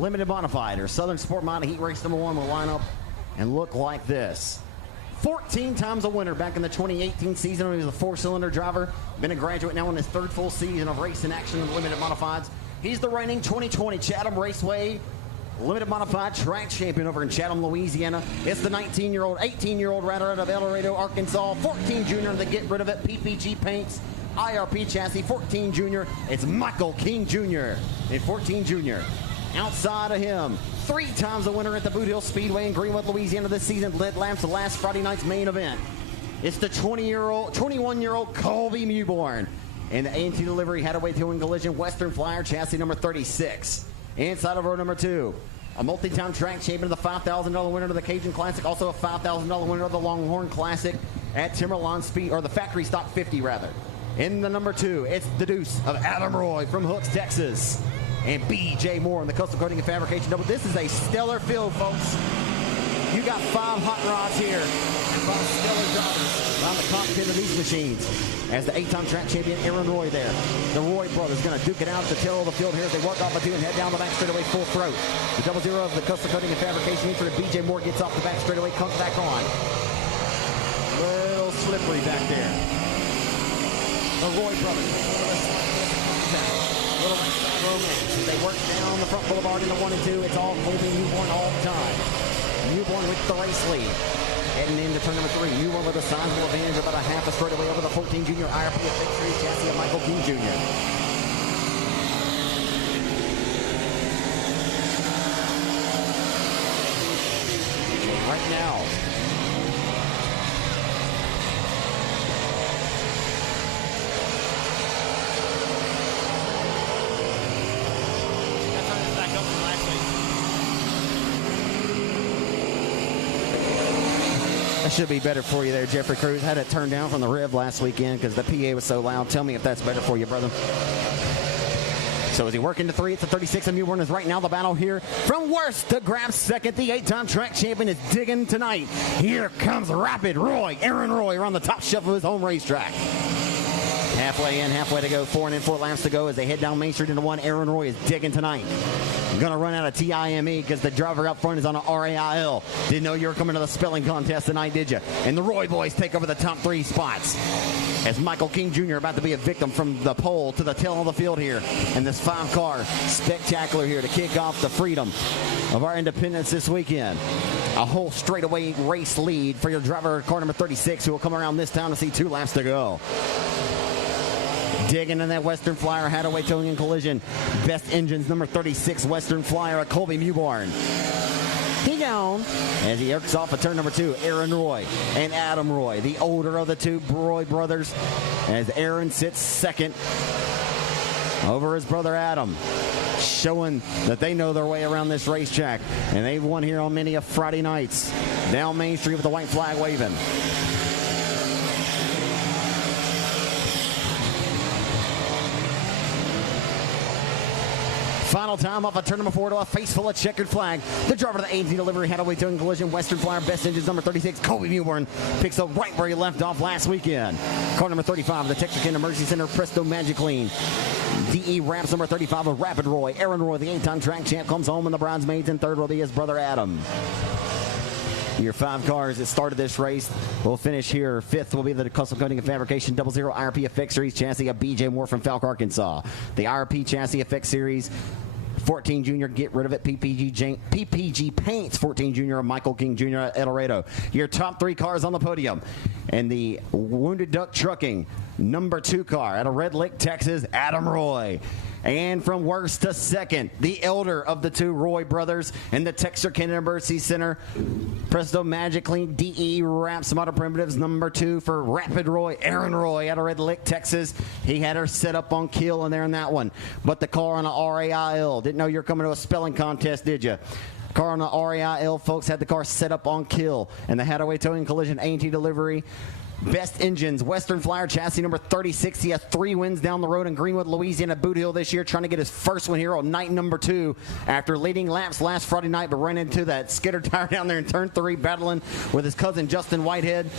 limited modified or Southern Sport Mod Heat Race number 1 will line up and look like this. 14 times a winner back in the 2018 season when he was a 4-cylinder driver. Been a graduate now in his 3rd full season of racing action in limited modifieds. He's the reigning 2020 Chatham Raceway limited modified track champion over in Chatham, Louisiana. It's the 18-year-old rider out of El Dorado, Arkansas. 14 junior in the Get Rid of It PPG paints. IRP chassis, 14 junior. It's Michael King Jr. in 14 junior. Outside of him, 3 times a winner at the Boot Hill Speedway in Greenwood, Louisiana this season. Led laps the last Friday night's main event. It's the 21-year-old Colby Mewborn. And the A&T delivery had away to in collision Western Flyer chassis number 36. Inside of row number 2, a multi-time track champion of the $5,000 winner of the Cajun Classic, also a $5,000 winner of the Longhorn Classic at Timberline Speed, or the Factory Stock 50 rather. In the number 2, it's the Deuce of Adam Roy from Hooks, Texas. And B.J. Moore in the Custom Coating and Fabrication double. This is a stellar field, folks. You got 5 hot rods here and 5 stellar drivers around the cockpit of these machines. As the 8-time track champion, Aaron Roy there. The Roy brothers going to duke it out at the tail of the field here as they work off a 2 and head down the back straightaway full throat. The 00 of the Custom Coating and Fabrication intro to B.J. Moore gets off the back straightaway, comes back on. Little slippery back there. The Roy brothers. Little romance. As they work down the front boulevard in the 1 and 2, it's all Colby Mewborn all the time. Mewborn with the race lead. Heading into turn number 3, Mewborn with a sizable advantage of about a half a straightaway over the 14 junior IRP of Big 3 chassis of Michael King Jr. Right now, that should be better for you there, Jeffrey Cruz. Had it turned down from the Rev last weekend because the PA was so loud. Tell me if that's better for you, brother. So as he working to 3, it's the 36 of Mewborn is right now the battle here. From worst to grab second, the 8-time track champion is digging tonight. Here comes Rapid Roy, Aaron Roy, around the top shelf of his home racetrack. Halfway in, halfway to go, 4 and 4 laps to go as they head down Main Street into 1. Aaron Roy is digging tonight. Going to run out of TIME because the driver up front is on an RAIL. Didn't know you were coming to the spelling contest tonight, did you? And the Roy boys take over the top 3 spots. As Michael King Jr. about to be a victim from the pole to the tail of the field here. And this 5-car spectacular here to kick off the freedom of our independence this weekend. A whole straightaway race lead for your driver, car number 36, who will come around this town to see 2 laps to go. Digging in that Western Flyer, Hadaway Towing and Collision. Best Engines, number 36, Western Flyer at Colby Mewborn. He gone as he irks off at turn number 2, Aaron Roy and Adam Roy, the older of the 2 Roy brothers, as Aaron sits second over his brother Adam, showing that they know their way around this racetrack, and they've won here on many of Friday nights. Down Main Street with the white flag waving. Final time off of turn number 4 to a face full of checkered flag. The driver of the A&T delivery had away to in collision. Western Flyer Best Engines number 36, Colby Mewborn, picks up right where he left off last weekend. Car number 35, the Texarkana Emergency Center, Presto Magiclean. DE Ramps number 35 of Rapid Roy. Aaron Roy, the 8-time track champ, comes home in the bridesmaids, and third will be his brother Adam. Your 5 cars that started this race will finish here. 5th will be the Custom Coating and Fabrication 00 IRP Effect Series chassis of B.J. Moore from Falk, Arkansas. The IRP Chassis Effect Series 14 Junior, Get Rid of It, PPG Paints 14 Junior of Michael King Jr. at El Dorado. Your top 3 cars on the podium. And the Wounded Duck Trucking number 2 car out of Red Lake, Texas, Adam Roy. And from worst to second, the elder of the 2 Roy brothers in the Texarkana Emergency Center, Presto Magiclean DE Ramps Motor Primitives number 2 for Rapid Roy, Aaron Roy out of Red Lake, Texas. He had her set up on kill in there in that one. But the car on the RAIL, didn't know you were coming to a spelling contest, did you? Car on the RAIL, folks, had the car set up on kill. And the Hadaway Towing Collision A&T delivery. Best Engines, Western Flyer chassis number 36. He has 3 wins down the road in Greenwood, Louisiana, Boot Hill this year, trying to get his first one here on night number 2 after leading laps last Friday night, but ran into that skidder tire down there in turn 3, battling with his cousin Justin Whitehead.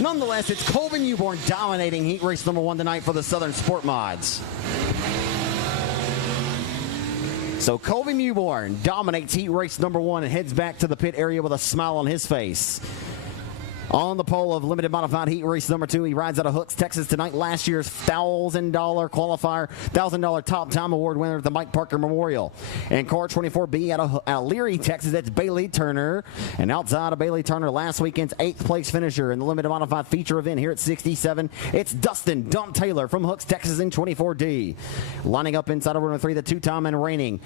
Nonetheless, it's Colby Mewborn dominating heat race number 1 tonight for the Southern Sport Mods. So Colby Mewborn dominates heat race number 1 and heads back to the pit area with a smile on his face. On the pole of limited modified heat race number 2, he rides out of Hooks, Texas tonight. Last year's $1,000 qualifier, $1,000 top time award winner at the Mike Parker Memorial. And car 24B out of Leary, Texas, that's Bayley Turner. And outside of Bayley Turner, last weekend's 8th place finisher in the limited modified feature event here at 67, it's Dustin Dump Taylor from Hooks, Texas in 24D. Lining up inside of number 3, the 2-time and reigning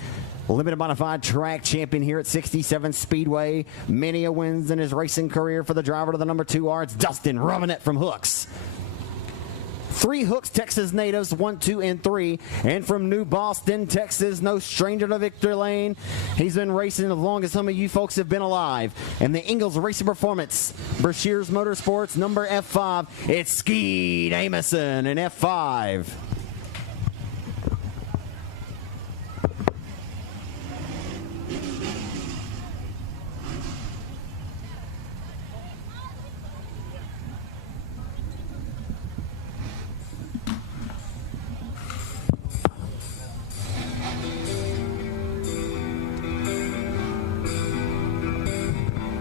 limited modified track champion here at 67 Speedway. Many a wins in his racing career for the driver to the number 2R. It's Dustin Robinette from Hooks. 3 Hooks, Texas natives, 1, 2, and 3. And from New Boston, Texas, no stranger to victory lane. He's been racing as long as some of you folks have been alive. And the Ingalls Racing Performance, Brashears Motorsports, number F5. It's Skeet Amison in F5.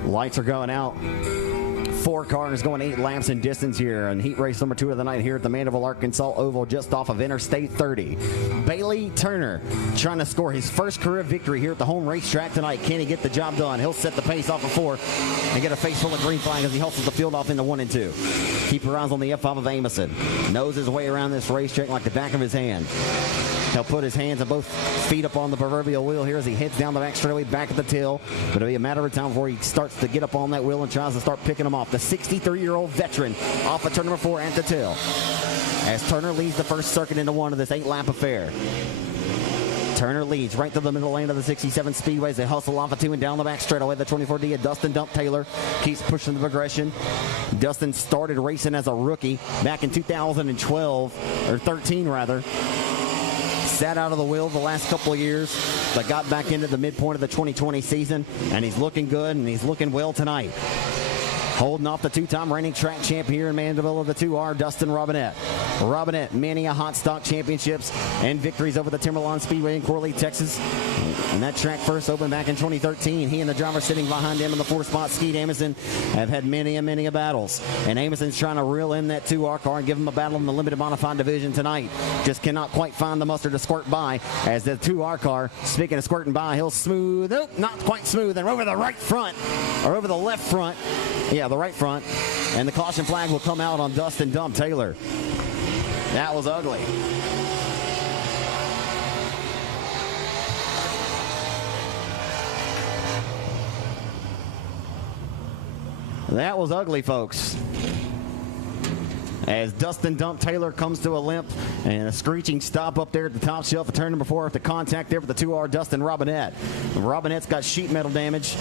Lights are going out. 4 cars going 8 laps in distance here in heat race number 2 of the night here at the Mandeville, Arkansas Oval, just off of Interstate 30. Bayley Turner trying to score his first career victory here at the home racetrack tonight. Can he get the job done? He'll set the pace off of 4 and get a face full of green flag as he hustles the field off into 1 and 2. Keep your eyes on the F5 of Amison. Knows his way around this racetrack like the back of his hand. He'll put his hands and both feet up on the proverbial wheel here as he heads down the back straightaway back at the tail. But it'll be a matter of time before he starts to get up on that wheel and tries to start picking them off. The 63-year-old veteran off of turn number 4 at the tail. As Turner leads the first circuit into 1 of this 8-lap affair. Turner leads right to the middle lane of the 67 Speedway as they hustle off of 2 and down the back straightaway. The 24D of Dustin Dump Taylor keeps pushing the progression. Dustin started racing as a rookie back in 2012, or 13 rather. Sat out of the wheel the last couple of years, but got back into the midpoint of the 2020 season, and he's looking good, and he's looking well tonight. Holding off the 2-time reigning track champ here in Mandeville of the 2R, Dustin Robinette. Robinette, many a hot stock championships and victories over the Timberline Speedway in Corley, Texas. And that track first opened back in 2013. He and the driver sitting behind him in the 4th spot, Skeet Amison, have had many a battles. And Amison's trying to reel in that 2R car and give him a battle in the limited modified division tonight. Just cannot quite find the muster to squirt by as the 2R car, speaking of squirting by, he'll smooth, nope, not quite smooth, and over the right front, or over the left front. Yeah, the right front. And the caution flag will come out on Dustin Dump Taylor. That was ugly. That was ugly, folks. As Dustin Dump Taylor comes to a limp and a screeching stop up there at the top shelf of turn number 4 after contact there with the 2R Dustin Robinette. Robinette's got sheet metal damage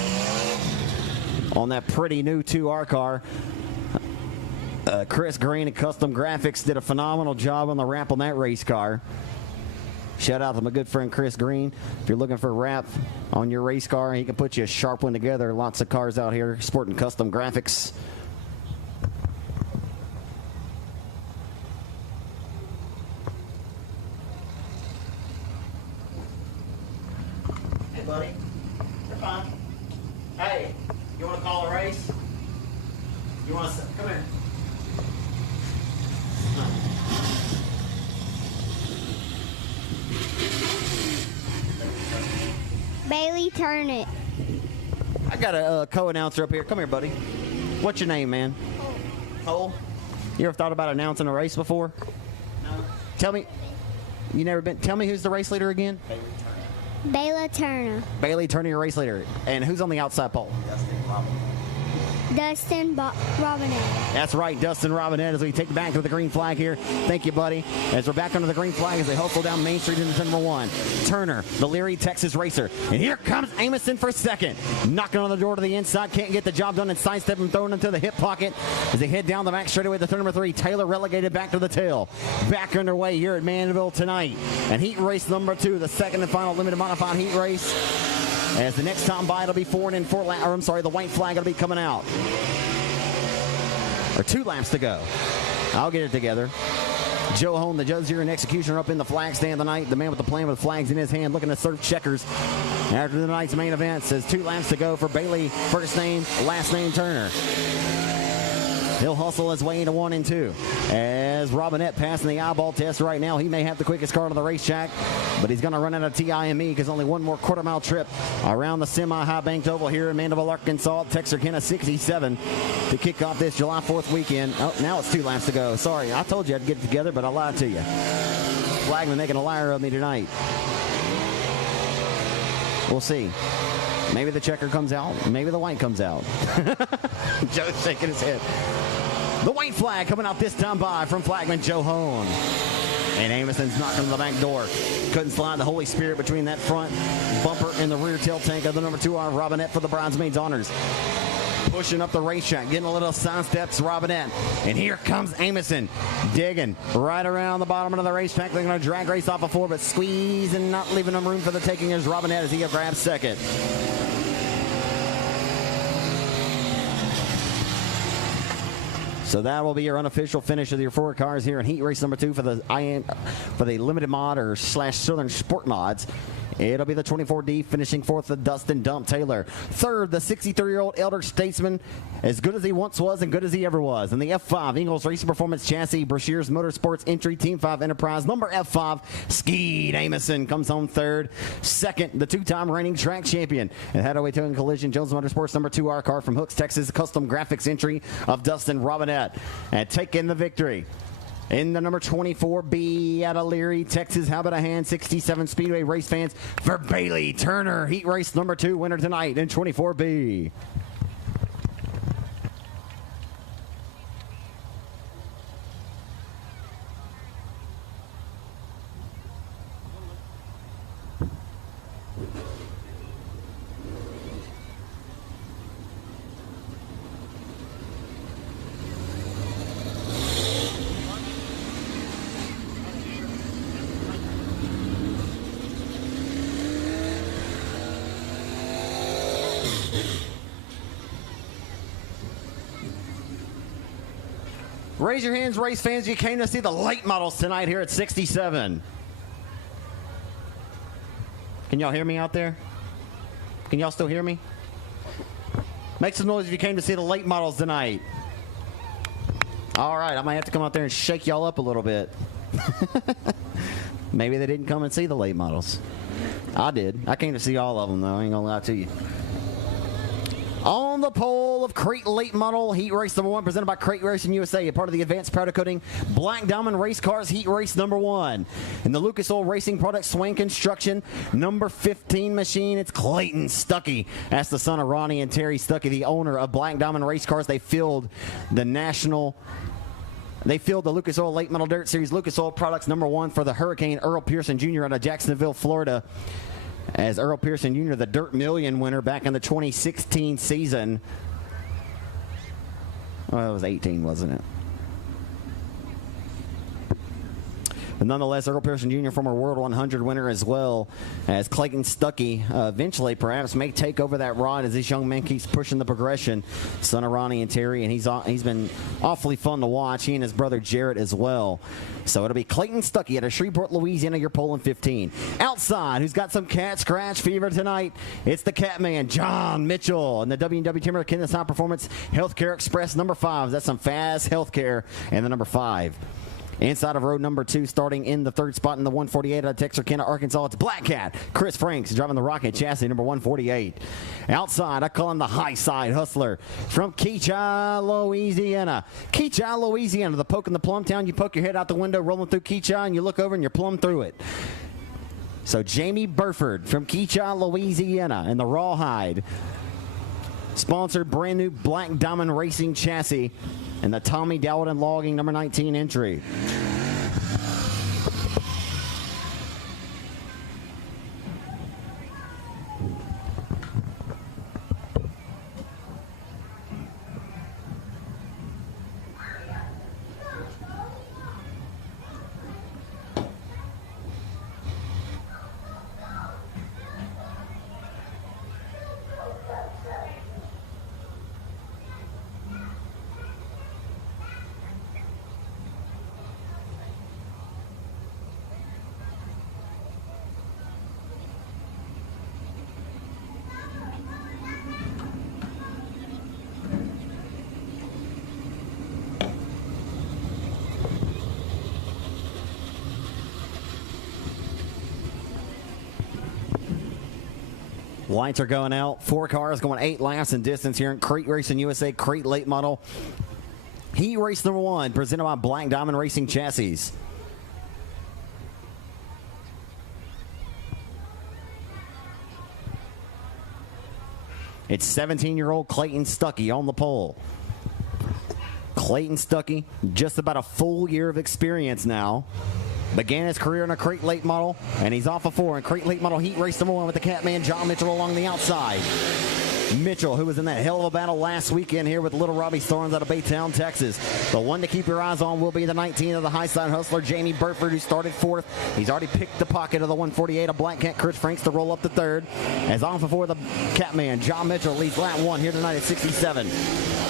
on that pretty new 2R car. Chris Green at Custom Graphics did a phenomenal job on the wrap on that race car. Shout out to my good friend Chris Green. If you're looking for a wrap on your race car, he can put you a sharp one together. Lots of cars out here sporting Custom Graphics. Hey, buddy. You're fine. Hey, you want to call a race? You want to come here? Bayley Turner. I got a co-announcer up here. Come here, buddy. What's your name, man? Cole. You ever thought about announcing a race before? No. Tell me. You never been. Tell me who's the race leader again? Bayley Turner. Bayley Turner, your race leader. And who's on the outside pole? Dustin Robinette. That's right, Dustin Robinette, as we take back to the green flag here. Thank you, buddy. As we're back under the green flag as they hustle down Main Street into number 1. Turner, the Leary, Texas racer. And here comes Amison for second. Knocking on the door to the inside. Can't get the job done and sidestep him, throwing into the hip pocket as they head down the back straightaway to turn number 3. Taylor relegated back to the tail. Back underway here at Mandeville tonight. And heat race number 2, the second and final limited modified heat race. As the next time by, it'll be 4 and 4 laps. I'm sorry, the white flag will be coming out. Or 2 laps to go. I'll get it together. Joe Hone, the judge here and executioner up in the flag stand tonight. The man with the plan with flags in his hand looking to serve checkers after the night's main event. Says 2 laps to go for Bayley, first name, last name Turner. He'll hustle his way into 1 and 2. As Robinette passing the eyeball test right now, he may have the quickest car on the racetrack, but he's going to run out of TIME because only one more quarter-mile trip around the semi-high banked oval here in Mandeville, Arkansas, Texarkana 67 to kick off this July 4th weekend. Oh, now it's 2 laps to go. Sorry, I told you I'd get it together, but I lied to you. Flagman making a liar of me tonight. We'll see. Maybe the checker comes out. Maybe the white comes out. Joe's shaking his head. The white flag coming out this time by from flagman Joe Hone. And Amoson's knocking on the back door. Couldn't slide the Holy Spirit between that front bumper and the rear tail tank of the number 2 Robinette for the bridesmaids honors. Pushing up the racetrack, getting a little side steps, Robinette. And here comes Amoson, digging right around the bottom of the racetrack. They're going to drag race off of 4, but squeeze and not leaving them room for the taking is Robinette as he grabs second. So that will be your unofficial finish of your 4 cars here in heat race number 2 for the limited mod or / Southern Sport mods. It'll be the 24D finishing 4th, the Dustin Dump Taylor. 3rd, the 63-year-old elder statesman, as good as he once was and good as he ever was. And the F5 Ingles Racing Performance Chassis, Brashears Motorsports Entry, Team 5 Enterprise, number F5, Skeed Amoson comes home 3rd. 2nd, the 2-time reigning track champion. And Hadaway Towing Collision, Jones Motorsports, number 2R car from Hooks, Texas, custom graphics entry of Dustin Robinette. And taking the victory in the number 24B out of Leary, Texas. How about a hand, 67 Speedway race fans, for Bayley Turner, heat race number 2 winner tonight in 24B. Raise your hands, race fans. You came to see the late models tonight here at 67. Can y'all hear me out there? Can y'all still hear me? Make some noise if you came to see the late models tonight. All right, I might have to come out there and shake y'all up a little bit. Maybe they didn't come and see the late models. I did. I came to see all of them, though. I ain't gonna lie to you. On the pole of Crate Late Model Heat Race number 1, presented by Crate Racing USA, a part of the Advanced Powder Coating Black Diamond Race Cars Heat Race number 1. In the Lucas Oil Racing Products Swain Construction number 15 machine, it's Clayton Stuckey. That's the son of Ronnie and Terry Stuckey, the owner of Black Diamond Race Cars. They filled the Lucas Oil Late Model Dirt Series Lucas Oil Products number 1 for the Hurricane Earl Pearson Jr. out of Jacksonville, Florida. As Earl Pearson Jr., the Dirt Million winner back in the 2016 season. Well, it was 18, wasn't it? But nonetheless, Earl Pearson Jr., former World 100 winner, as well as Clayton Stuckey, eventually perhaps may take over that rod as this young man keeps pushing the progression. Son of Ronnie and Terry, and he's been awfully fun to watch. He and his brother Jarrett as well. So it'll be Clayton Stuckey out of Shreveport, Louisiana. You're pulling 15. Outside, who's got some cat scratch fever tonight? It's the cat man, John Mitchell, and the W&W Timber Kansas High Performance Healthcare Express number 5. That's some fast healthcare, and the number 5. Inside of row number 2, starting in the 3rd spot in the 148 out of Texarkana, Arkansas, it's Black Cat. Chris Franks driving the Rocket chassis, number 148. Outside, I call him the high side hustler from Keachai, Louisiana. Keachai, Louisiana, the poke in the plum town. You poke your head out the window, rolling through Keachai, and you look over and you're plumb through it. So Jamie Burford from Keachai, Louisiana, in the Rawhide. Sponsored brand new Black Diamond Racing chassis and the Tommy Dowden Logging number 19 entry. Lights are going out. 4 cars going 8 laps in distance here in Crate Racing USA Crate Late Model Heat Race number 1, presented by Black Diamond Racing Chassis. It's 17-year-old Clayton Stuckey on the pole. Clayton Stuckey, just about a full year of experience now. Began his career in a Crate Late Model, and he's off of 4 in Crate Late Model Heat Race number 1 with the Catman John Mitchell along the outside. Mitchell, who was in that hell of a battle last weekend here with Little Robbie Storms out of Baytown, Texas. The one to keep your eyes on will be the 19 of the High-Side Hustler, Jamie Burford, who started 4th. He's already picked the pocket of the 148 of Black Cat Chris Franks to roll up to 3rd. As on for the Catman, John Mitchell leads lap 1 here tonight at 67.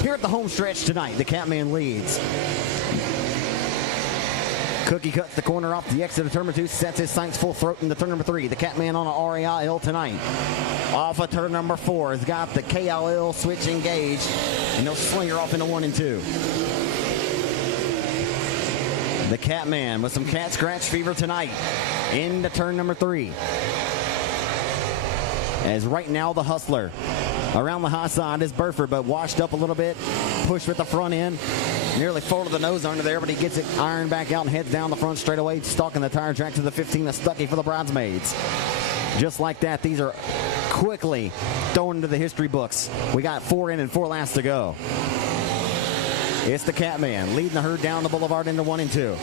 Here at the home stretch tonight, the Catman leads. Cookie cuts the corner off the exit of turn number 2, sets his sights full throat into turn number 3. The Catman on an RAIL tonight. Off of turn number 4 has got the KLL switch engaged, and they'll slinger off into 1 and 2. The Catman with some cat scratch fever tonight into turn number 3. As right now the Hustler around the high side is Burford, but washed up a little bit, pushed with the front end. Nearly folded the nose under there, but he gets it ironed back out and heads down the front straightaway, stalking the tire track to the 15 of Stuckey for the Bridesmaids. Just like that, these are quickly thrown into the history books. We got 4 in and 4 laps to go. It's the Catman leading the herd down the boulevard into 1 and 2.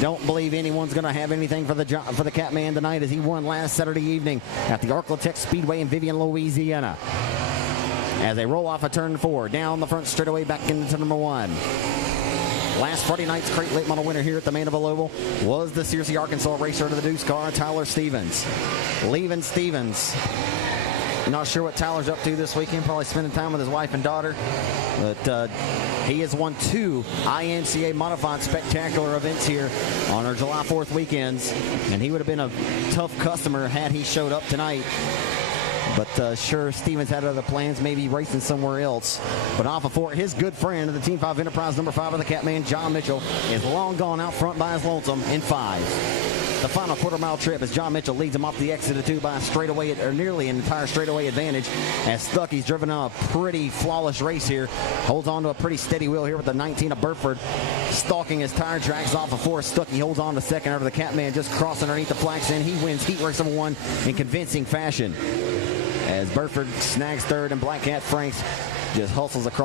Don't believe anyone's going to have anything for the Catman tonight, as he won last Saturday evening at the Arklatex Speedway in Vivian, Louisiana. As they roll off a turn 4, down the front straightaway back into number 1. Last Friday night's Crate Late Model winner here at the Mandeville Oval was the Searcy, Arkansas racer to the Deuce car, Tyler Stevens. Leaving Stevens. Not sure what Tyler's up to this weekend, probably spending time with his wife and daughter. But he has won 2 IMCA modified spectacular events here on our July 4th weekends, and he would have been a tough customer had he showed up tonight. But sure, Stevens had other plans, maybe racing somewhere else. But off of 4, his good friend of the Team 5 Enterprise, number 5 of the Catman, John Mitchell, is long gone out front by his lonesome in 5. The final quarter-mile trip as John Mitchell leads him off the exit of 2 by a straightaway, or nearly an entire straightaway advantage, as Stuckey's driven on a pretty flawless race here. Holds on to a pretty steady wheel here with the 19 of Burford, stalking his tire tracks off of 4. Stuckey holds on to 2nd over the Catman, just crossing underneath the flax end. He wins heat race number 1 in convincing fashion, as Burford snags 3rd and Black Cat Franks just hustles across.